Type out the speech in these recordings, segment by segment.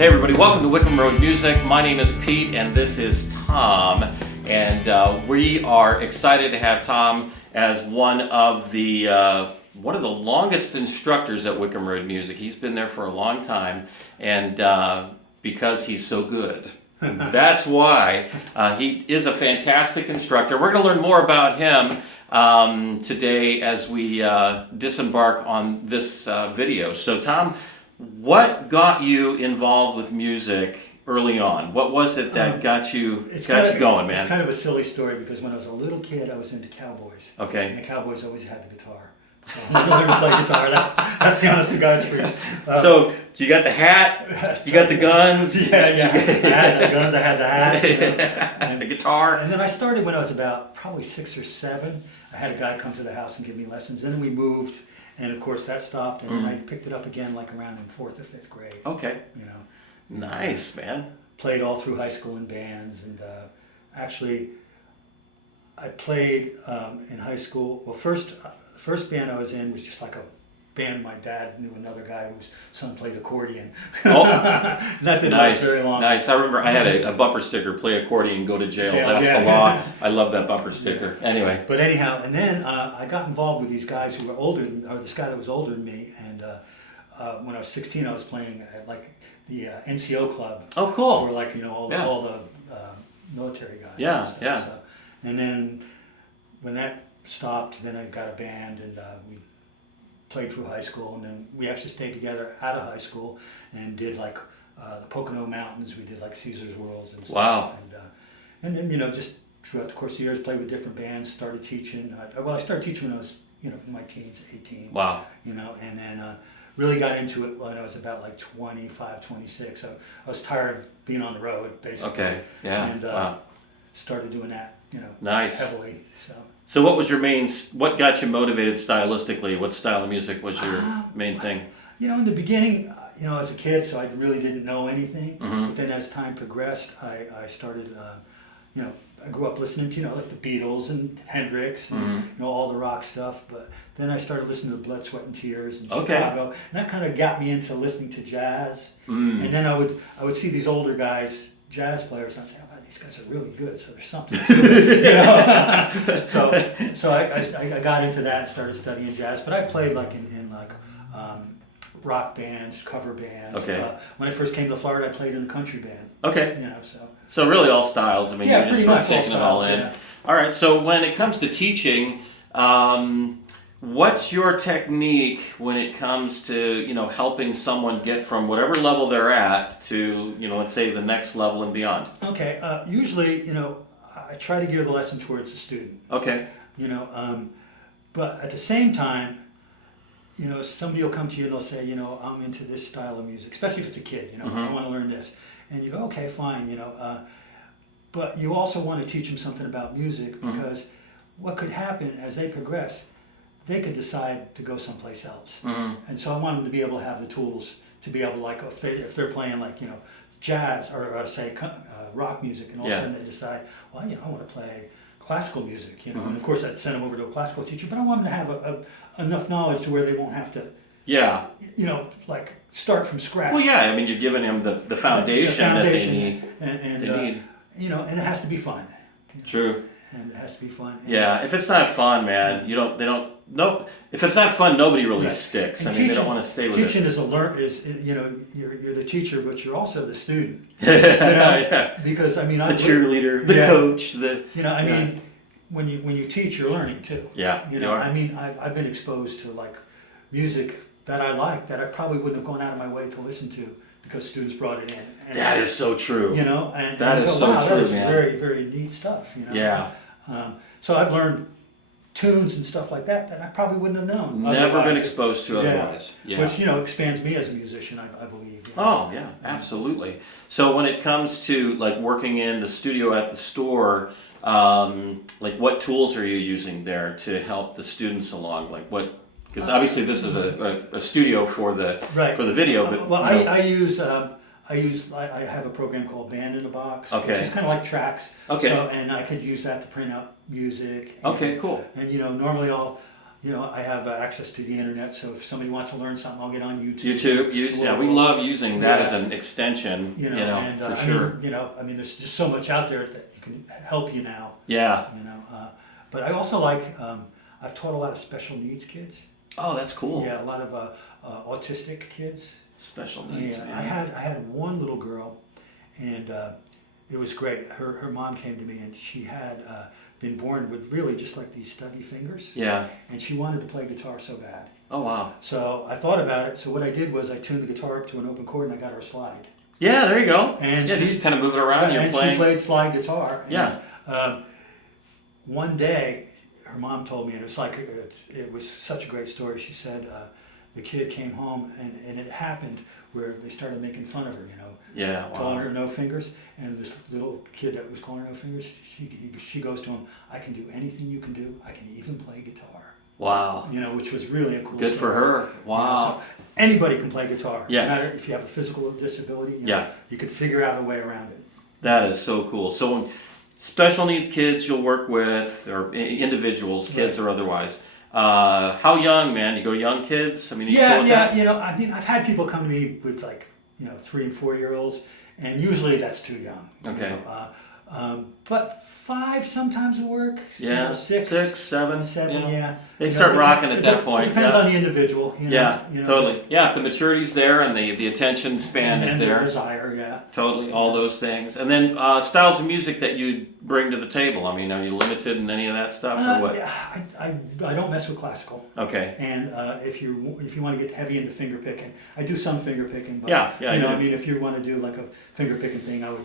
Hey everybody, welcome to Wickham Road Music. My name is Pete and this is Tom, and we are excited to have Tom as one of the longest instructors at Wickham Road Music. He's been there for a long time, and because he's so good. That's why he is a fantastic instructor. We're going to learn more about him today as we disembark on this video. So Tom, what got you involved with music early on? What was it that got you going, man? It's kind of a silly story because when I was a little kid, I was into cowboys. Okay. And the cowboys always had the guitar. So I learned to play guitar. That's the honest to God truth. So you got the hat, you got the guns. Yeah. I had the guns, I had the hat. And the guitar. And then I started when I was about probably 6 or 7. I had a guy come to the house and give me lessons. Then we moved. And of course that stopped, and then I picked it up again like around in 4th or 5th grade. Okay. You know. Nice, man. Played all through high school in bands, and actually, I played in high school. Well, the first band I was in was just like a band. My dad knew another guy whose son played accordion. Oh, that didn't last very long. Nice. I remember I had a bumper sticker: "Play accordion, go to jail." That's the law. I love that bumper sticker. Yeah. Anyway. But anyhow, and then I got involved with these guys who were older, or this guy that was older than me, and when I was 16, I was playing at like the NCO club. Oh, cool. For like all the military guys. Yeah, and stuff, yeah. So. And then when that stopped, then I got a band, and we played through high school, and then we actually stayed together out of high school and did like the Pocono Mountains. We did like Caesar's Worlds and stuff. Wow. And then just throughout the course of years, played with different bands. Started teaching. I started teaching when I was in my teens, 18. Wow. And then really got into it when I was about like 25, 26. I was tired of being on the road, basically. Okay. Yeah. And started doing that, nice. Heavily. So what was what got you motivated stylistically? What style of music was your main thing? In the beginning, as a kid, so I really didn't know anything. Mm-hmm. But then as time progressed, I started, I grew up listening to, like the Beatles and Hendrix and, all the rock stuff. But then I started listening to Blood, Sweat and Tears in Chicago. And that kind of got me into listening to jazz. And then I would see these older guys, jazz players, and I'd say, oh, wow, these guys are really good, so there's something to it. So I got into that and started studying jazz. But I played like in rock bands, cover bands. Okay. When I first came to Florida, I played in a country band. Okay. So really all styles. I mean, yeah, you're just pretty much taking it all in. Yeah. All right. So when it comes to teaching, what's your technique when it comes to helping someone get from whatever level they're at to let's say the next level and beyond? Okay. Usually, I try to gear the lesson towards the student. Okay. But at the same time, somebody will come to you and they'll say, I'm into this style of music, especially if it's a kid, I want to learn this. And you go, okay, fine, but you also want to teach them something about music because what could happen as they progress, they could decide to go someplace else. And so I want them to be able to have the tools to be able to, like, if they're playing like, jazz or say rock music, and all of a sudden they decide, well, I want to play classical music, and of course I'd send them over to a classical teacher, but I want them to have enough knowledge to where they won't have to, like start from scratch. Well, yeah, I mean, you're giving them the foundation that they need. And and it has to be fun. True. And it has to be fun. Yeah, if it's not fun, man, if it's not fun, nobody really sticks. And I mean, they don't want to stay with it. Teaching you're the teacher, but you're also the student. Yeah. Because the cheerleader, the coach, when you teach, you're learning too. Yeah. I've been exposed to like music that I like that I probably wouldn't have gone out of my way to listen to because students brought it in. And, that is so true. That is man. Very, very neat stuff. Yeah. So I've learned tunes and stuff like that I probably wouldn't have known. Never been exposed to otherwise. Yeah. Which expands me as a musician, I believe. Oh yeah, absolutely. So when it comes to like working in the studio at the store, like what tools are you using there to help the students along? Like what? Because obviously this is a studio for the video. But I have a program called Band in a Box, which is kind of like tracks. Okay. And I could use that to print out music. Okay, cool. And normally you know, I have access to the internet, so if somebody wants to learn something, I'll get on YouTube. Yeah, we love using that as an extension, and, for sure. I mean, there's just so much out there that you can help you now. Yeah. But I also like, I've taught a lot of special needs kids. Oh, that's cool. Yeah, a lot of autistic kids. Special needs, Yeah, man. I had one little girl, and it was great. Her mom came to me, and she had been born with really just like these stubby fingers. Yeah. And she wanted to play guitar so bad. Oh, wow. So I thought about it. So what I did was I tuned the guitar up to an open chord, and I got her a slide. Yeah, there you go. And yeah, just kind of move it around. You're and playing. she played slide guitar. And, Yeah. One day, her mom told me, and it was such a great story. She said the kid came home, and it happened where they started making fun of her, Yeah, wow. calling her no fingers. And this little kid that was calling her no fingers, she goes to him, "I can do anything you can do. I can even play guitar." Wow. Which was really a cool Good story. for her. Wow. So anybody can play guitar. Yes. No matter if you have a physical disability, Yeah. you can figure out a way around it. That is so cool. So when special needs kids you'll work with, or individuals, kids or otherwise. How young, man? You go young kids? I mean, I mean, I've had people come to me with 3 and 4 year olds, and usually that's too young. Okay. But 5 sometimes will work. Yeah. 6, 7. yeah. They start rocking at that point. It depends on the individual. Totally. Yeah, if the maturity's there and the attention span is and there. the desire, yeah. Totally, all those things. And then styles of music that you bring to the table. I mean, are you limited in any of that stuff or what? Yeah, I don't mess with classical. Okay. And if you want to get heavy into finger picking, I do some finger picking. But, Yeah, I mean, if you want to do like a finger picking thing, I would,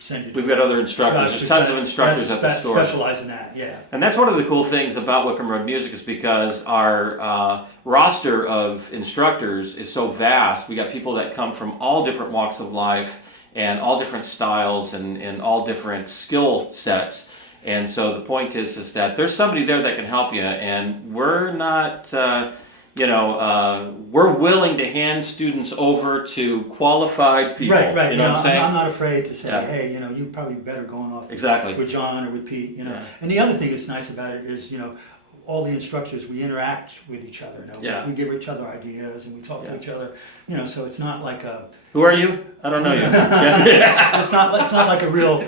send you. We've got other instructors. There's tons of instructors at the store. Specialize in that, yeah. And that's one of the cool things about Wickham Road Music is because our roster of instructors is so vast. We got people that come from all different walks of life and all different styles and all different skill sets. And so the point is that there's somebody there that can help you, and we're not, we're willing to hand students over to qualified people. Right. You know what I'm saying? I'm not afraid to say, Yeah. hey, you're probably better going off Exactly. with John or with Pete, Yeah. And the other thing that's nice about it is, all the instructors, we interact with each other. Yeah. We give each other ideas and we talk to each other, so it's not like a... Who are you? I don't know you. Yeah. It's not like a real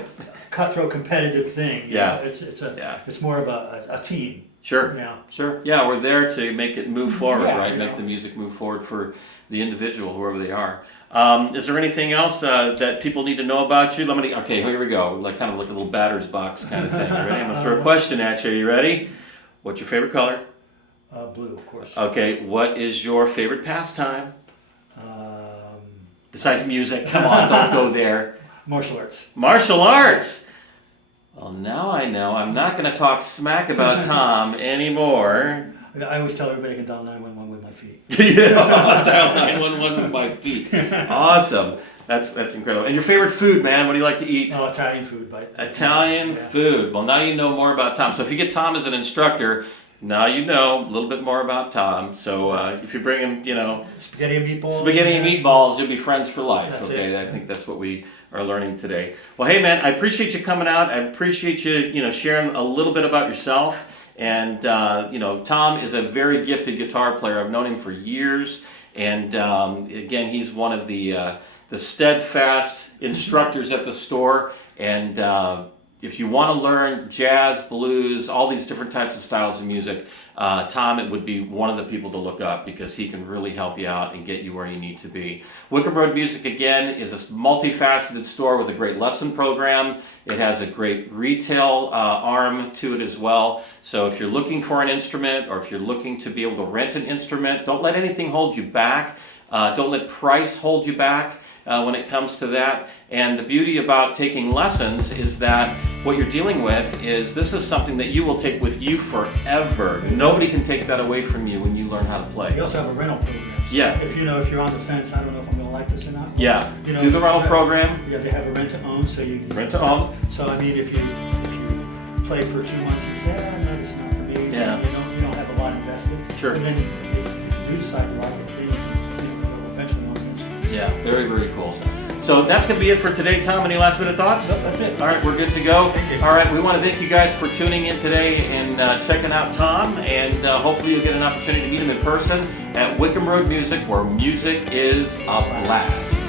cutthroat competitive thing. Yeah. It's more of a team. Sure. Yeah. Sure. Yeah, we're there to make it move forward, Yeah, right? Make the music move forward for the individual, whoever they are. Is there anything else that people need to know about you? Okay, here we go. Kind of like a little batter's box kind of thing. You ready? I'm gonna throw a question at you. You ready? What's your favorite color? Blue, of course. Okay. What is your favorite pastime? Besides music, come on, don't go there. Martial arts. Martial arts. Well, now I know. I'm not going to talk smack about Tom anymore. I always tell everybody I can dial 911 with my feet. Yeah, dial 911 with my feet. Awesome. That's incredible. And your favorite food, man? What do you like to eat? Oh, Italian food. Italian food. Well, now you know more about Tom. So if you get Tom as an instructor, now you know a little bit more about Tom. So if you bring him, spaghetti and meatballs. Spaghetti and meatballs, you'll be friends for life. That's okay, it. I think that's what we are learning today. Well, hey man, I appreciate you coming out. I appreciate you, sharing a little bit about yourself. And Tom is a very gifted guitar player. I've known him for years, and again, he's one of the steadfast instructors at the store. And if you want to learn jazz, blues, all these different types of styles of music, Tom would be one of the people to look up because he can really help you out and get you where you need to be. Wickham Road Music, again, is a multifaceted store with a great lesson program. It has a great retail arm to it as well. So if you're looking for an instrument or if you're looking to be able to rent an instrument, don't let anything hold you back. Don't let price hold you back when it comes to that. And the beauty about taking lessons is that what you're dealing with is this is something that you will take with you forever. Nobody can take that away from you when you learn how to play. They also have a rental program. So Yeah. if you're on the fence, I don't know if I'm going to like this or not. Yeah. Do the rental program. Yeah, they have a rent to own, so you Rent to own. So I mean, if you play for 2 months and say, no, this is not for me. Yeah. You don't have a lot invested. Sure. And then if you do decide to like it, then you eventually own it. Yeah, very, very cool. So that's going to be it for today, Tom. Any last minute thoughts? No, that's it. All right, we're good to go. Thank you. All right, we want to thank you guys for tuning in today and checking out Tom, and hopefully you'll get an opportunity to meet him in person at Wickham Road Music, where music is a blast.